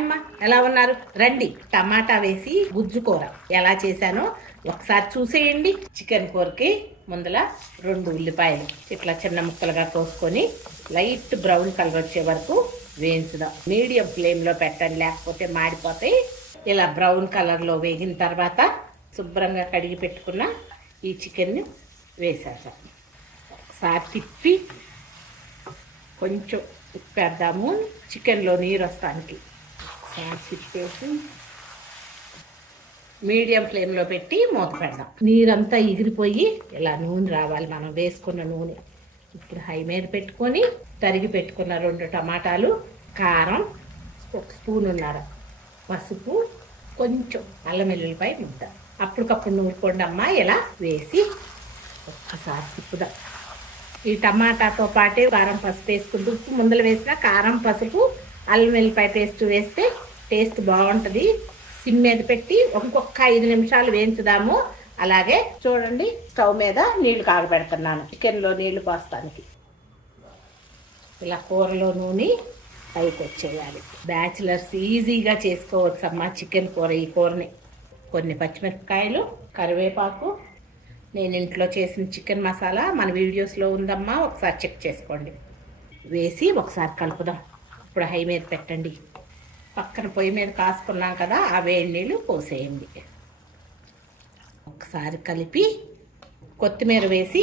అమ్మా, ఎలా ఉన్నారు? రండి, టమాటా వేసి గుజ్జు కూర ఎలా చేశానో ఒకసారి చూసేయండి. చికెన్ కూరకి ముందల 2 ఉల్లిపాయలు ఇట్లా చిన్న ముక్కలుగా కోసుకొని లైట్ బ్రౌన్ కలర్ వచ్చే వరకు వేయించుదాం. మీడియం ఫ్లేమ్లో పెట్టండి, లేకపోతే మాడిపోతాయి. ఇలా బ్రౌన్ కలర్లో వేగిన తర్వాత శుభ్రంగా కడిగి పెట్టుకున్న ఈ చికెన్ని వేసేద్దాం. ఒకసారి తిప్పి కొంచెం ఉప్పేద్దాము, చికెన్లో నీరు వస్తానికి. ఒకసారి తిప్పేసి మీడియం ఫ్లేమ్లో పెట్టి మూత పెడదాం. నీరంతా ఎగిరిపోయి ఇలా నూనె రావాలి, మనం వేసుకున్న నూనె. ఇప్పుడు హై మీద పెట్టుకొని తరిగి పెట్టుకున్న 2 టమాటాలు, కారం, 1 స్పూనున్నర పసుపు, కొంచెం అల్లం వెల్లుల్లిపాయ ముద్ద. అప్పటికప్పుడు నూరుకోండి అమ్మ. ఇలా వేసి ఒక్కసారి తిప్పుదాం. ఈ టమాటాతో పాటే కారం పసుపు వేసుకుంటూ, ఉప్పు ముందర వేసిన కారం పసుపు అల్లం వెల్లిపాయ పేస్ట్ వేస్తే టేస్ట్ బాగుంటుంది. సిమ్ మీద పెట్టి ఇంకొక 5 నిమిషాలు వేయించుదాము. అలాగే చూడండి, స్టవ్ మీద నీళ్లు కాగబెడుతున్నాను చికెన్లో నీళ్లు పోస్తానికి. ఇలా కూరలో నూనె పైకి వచ్చేయాలి. బ్యాచిలర్స్ ఈజీగా చేసుకోవచ్చు అమ్మ చికెన్ కూర. ఈ కూరని కొన్ని పచ్చిమిరపకాయలు, కరివేపాకు, నేను ఇంట్లో చేసిన చికెన్ మసాలా మన వీడియోస్లో ఉందమ్మా, ఒకసారి చెక్ చేసుకోండి. వేసి ఒకసారి కలుపుదాం. ఇప్పుడు హై మీద పెట్టండి. పక్కన పొయ్యి మీద కాసుకున్నాం కదా, ఆ వేడి నీళ్ళు పోసేయండి. ఒకసారి కలిపి కొత్తిమీర వేసి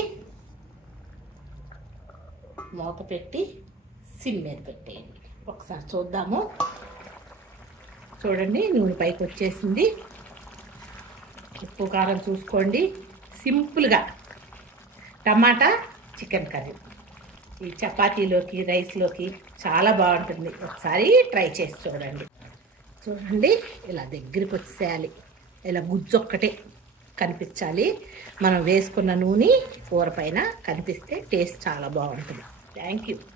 మూత పెట్టి సిమ్ మీద పెట్టేయండి. ఒకసారి చూద్దాము. చూడండి, నూనె పైకి వచ్చేసింది. ఉప్పు కారం చూసుకోండి. సింపుల్గా టమాటా చికెన్ కర్రీ ఈ చపాతీలోకి, రైస్లోకి చాలా బాగుంటుంది. ఒకసారి ట్రై చేసి చూడండి. చూడండి, ఇలా దగ్గరికి వచ్చేయాలి. ఇలా గుజ్జు ఒక్కటే కనిపించాలి. మనం వేసుకున్న నూనె కూర పైన కనిపిస్తే టేస్ట్ చాలా బాగుంటుంది. Thank you.